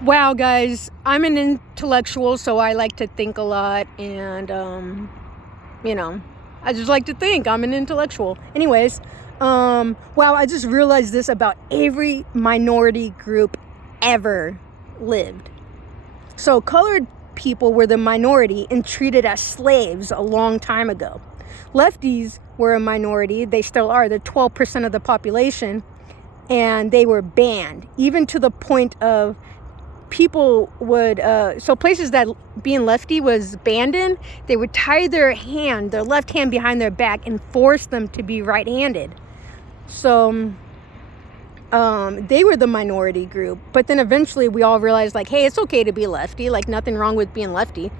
Wow, guys, I'm an intellectual, so I like to think a lot, and you know, I just like to think. I'm an intellectual. Anyways, wow, I just realized this about every minority group ever lived. So colored people were the minority and treated as slaves a long time ago. Lefties were a minority. They still are. They're 12% of the population, and they were banned, even to the point of people would so places that being lefty was banned in, they would tie their left hand behind their back and force them to be right-handed. So they were the minority group, but then eventually we all realized, like, hey, it's okay to be lefty, like nothing wrong with being lefty.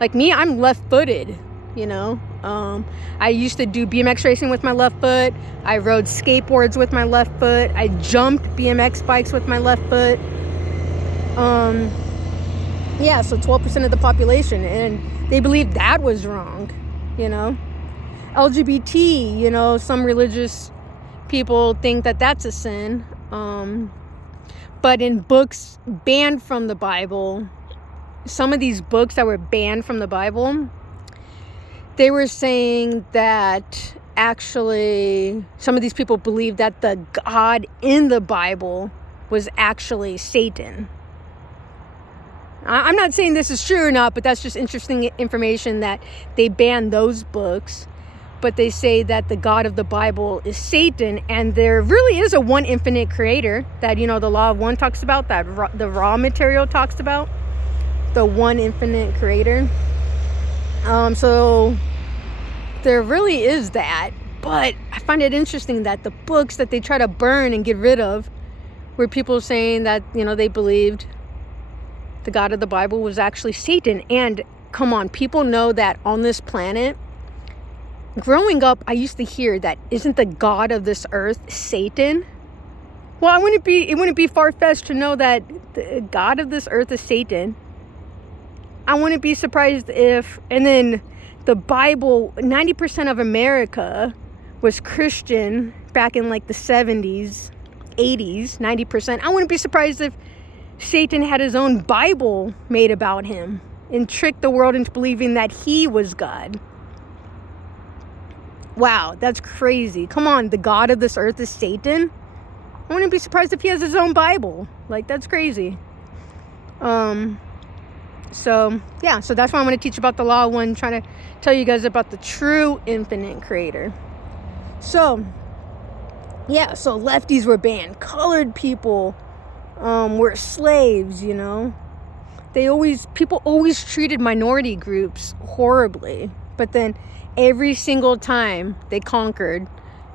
Like me, I'm left-footed, you know. I used to do BMX racing with my left foot. I rode skateboards with my left foot. I jumped BMX bikes with my left foot. Yeah, so 12% of the population, and they believed that was wrong, you know. LGBT, you know, some religious people think that that's a sin. But in books banned from the Bible, some of these books that were banned from the Bible, they were saying that actually some of these people believed that the God in the Bible was actually Satan. I'm not saying this is true or not, but that's just interesting information that they banned those books. But they say that the God of the Bible is Satan, and there really is a one infinite creator that, you know, the Law of One talks about, that the raw material talks about, the one infinite creator. So there really is that. But I find it interesting that the books that they try to burn and get rid of were people saying that, you know, they believed the God of the Bible was actually Satan. And come on, people know that on this planet, growing up, I used to hear that, isn't the God of this earth Satan? Well, it wouldn't be far-fetched to know that the God of this earth is Satan. I wouldn't be surprised if, and then the Bible, 90% of America was Christian back in like the 70s, 80s, 90%. I wouldn't be surprised if Satan had his own Bible made about him and tricked the world into believing that he was God. Wow, that's crazy. Come on, the God of this earth is Satan? I wouldn't be surprised if he has his own Bible. Like, that's crazy. So that's why I'm going to teach about the Law of One, trying to tell you guys about the true infinite creator. So lefties were banned. Colored people were slaves, you know. People always treated minority groups horribly, but then every single time they conquered,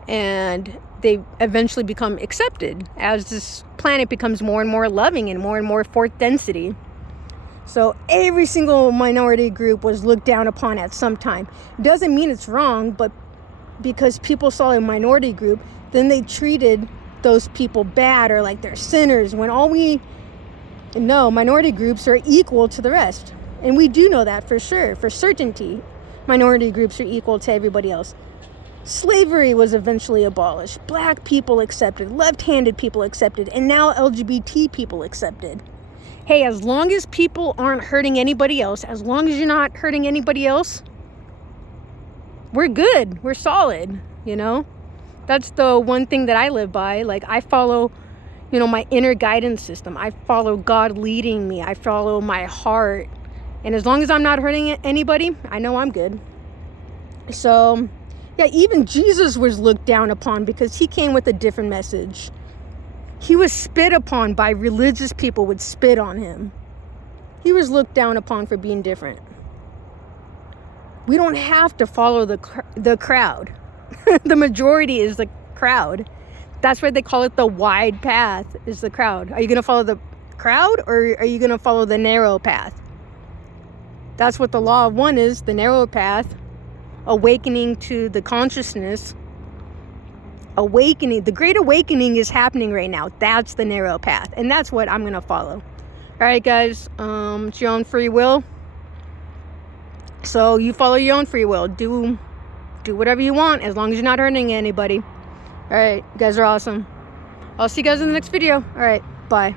and they eventually become accepted as this planet becomes more and more loving and more fourth density. So every single minority group was looked down upon at some time. Doesn't mean it's wrong, but because people saw a minority group, then they treated those people bad or like they're sinners, when all we know, minority groups are equal to the rest. And we do know that for sure, for certainty. Minority groups are equal to everybody else. Slavery was eventually abolished. Black people accepted. Left-handed people accepted. And now LGBT people accepted. Hey, as long as people aren't hurting anybody else, as long as you're not hurting anybody else, we're good. We're solid, you know? That's the one thing that I live by. Like, I follow, you know, my inner guidance system. I follow God leading me. I follow my heart. And as long as I'm not hurting anybody, I know I'm good. So, yeah, even Jesus was looked down upon because he came with a different message. He was spit upon by religious people, would spit on him. He was looked down upon for being different. We don't have to follow the crowd. The majority is the crowd. That's why they call it the wide path, is the crowd. Are you going to follow the crowd, or are you going to follow the narrow path? That's what the Law of One is, the narrow path. Awakening to the consciousness. Awakening. The great awakening is happening right now. That's the narrow path. And that's what I'm going to follow. All right, guys. It's your own free will. So you follow your own free will. Do whatever you want, as long as you're not hurting anybody. All right. You guys are awesome. I'll see you guys in the next video. All right. Bye.